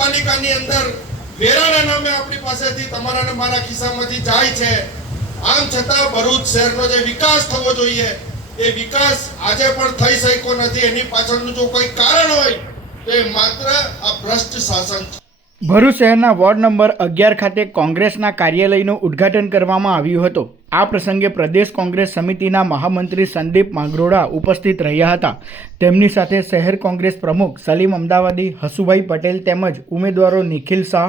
મહાનગરપાલિકાની અંદર વેરાના નામે આપણી પાસેથી તમારા ને મારા ખિસ્સામાંથી જાય છે. આમ છતાં ભરૂચ શહેરનો જે વિકાસ થવો જોઈએ એ વિકાસ આજે પણ થઈ શક્યો નથી. એની પાછળનું જો કોઈ કારણ હોય તો એ માત્ર આ ભ્રષ્ટ શાસન છે. ભરૂચ શહેરના વોર્ડ નંબર 11 ખાતે કોંગ્રેસના કાર્યાલયનું ઉદ્ઘાટન કરવામાં આવ્યું હતું. આ પ્રસંગે પ્રદેશ કોંગ્રેસ સમિતિના મહામંત્રી સંદીપ માંગરોળા ઉપસ્થિત રહ્યા હતા. તેમની સાથે શહેર કોંગ્રેસ પ્રમુખ સલીમ અમદાવાદી, હસુભાઈ પટેલ તેમજ ઉમેદવારો નિખિલ શાહ,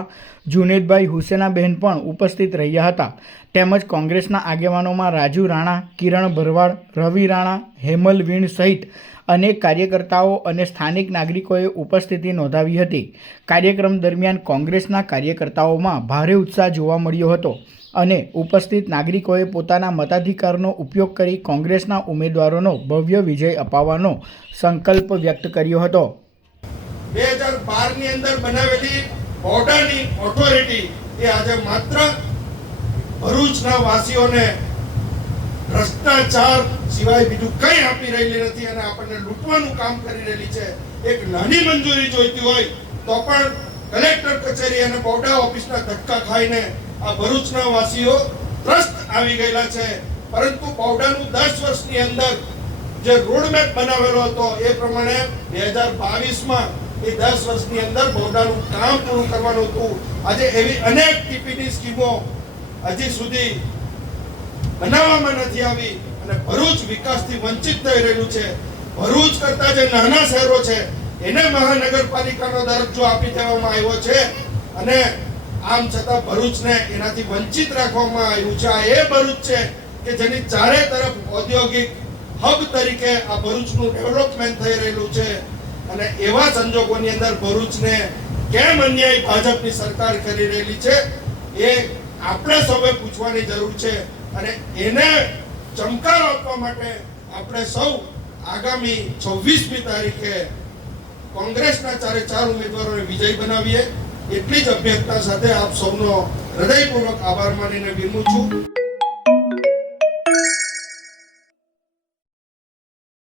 જુનેદભાઈ હુસેનાબહેન પણ ઉપસ્થિત રહ્યા હતા. તેમજ કોંગ્રેસના આગેવાનોમાં રાજુ રાણા, કિરણ ભરવાડ, રવિ રાણા, હેમલ વીણ સહિત અનેક કાર્યકર્તાઓ અને સ્થાનિક નાગરિકોએ ઉપસ્થિતિ નોંધાવી હતી. કાર્યક્રમ દરમિયાન કોંગ્રેસના કાર્યકર્તાઓમાં ભારે ઉત્સાહ જોવા મળ્યો હતો અને ઉપસ્થિત નાગરિકોએ પોતાના મતાધિકારનો ઉપયોગ કરી કોંગ્રેસના ઉમેદવારોનો ભવ્ય વિજય અપાવવાનો સંકલ્પ વ્યક્ત કર્યો હતો. 2012 ની અંદર બનાવેલી બોર્ડરની ઓથોરિટી એ આજે માત્ર ભરૂચના વાસીઓને ભ્રષ્ટાચાર સિવાય બીજું કંઈ આપી રહેલી નથી અને આપણને લૂંટવાનું કામ કરી રહેલી છે. એક નાની મંજૂરી જોઈતી હોય તો પણ કલેક્ટર કચેરી અને બોર્ડા ઓફિસના ધક્કા ખાઈને આ ભરૂચના વાસીઓ ત્રસ્ત આવી ગયેલા છે. પરંતુ બોર્ડાનું 10 વર્ષની અંદર જે રોડમેપ બનાવેલો હતો એ પ્રમાણે 2022માં એ 10 વર્ષની અંદર બોર્ડાનું કામ પૂરું કરવાનું હતું. આજે એવી અનેક ટીપીની સ્કીમો હજી સુધી બનાવવામાં નથી આવી અને ભરૂચ વિકાસથી વંચિત થઈ રહ્યું છે. ભરૂચ કરતા જે નાના શહેરો છે એને મહાનગરપાલિકાનો દરજ્જો આપી દેવામાં આવ્યો છે અને આમ છતાં ભરૂચને એનાથી વંચિત રાખવામાં આવ્યું છે. આ એ ભરૂચ છે કે જેની ચારે તરફ ઔદ્યોગિક હબ તરીકે આ ભરૂચનું ડેવલપમેન્ટ થઈ રહેલું છે અને એવા સંજોગોની અંદર ભરૂચને કેમ અન્યાય ભાજપની સરકાર કરી રહેલી છે એ આપણે સૌએ પૂછવાની જરૂર છે અને એને ચમકારો આપવા માટે આપણે સૌ આગામી 26મી તારીખે કોંગ્રેસના 4 ઉમેદવારોને વિજય બનાવીએ એટલી જ અભ્યર્થના સાથે આપ સૌનો હૃદયપૂર્વક આભાર માનીને વિરમું છું.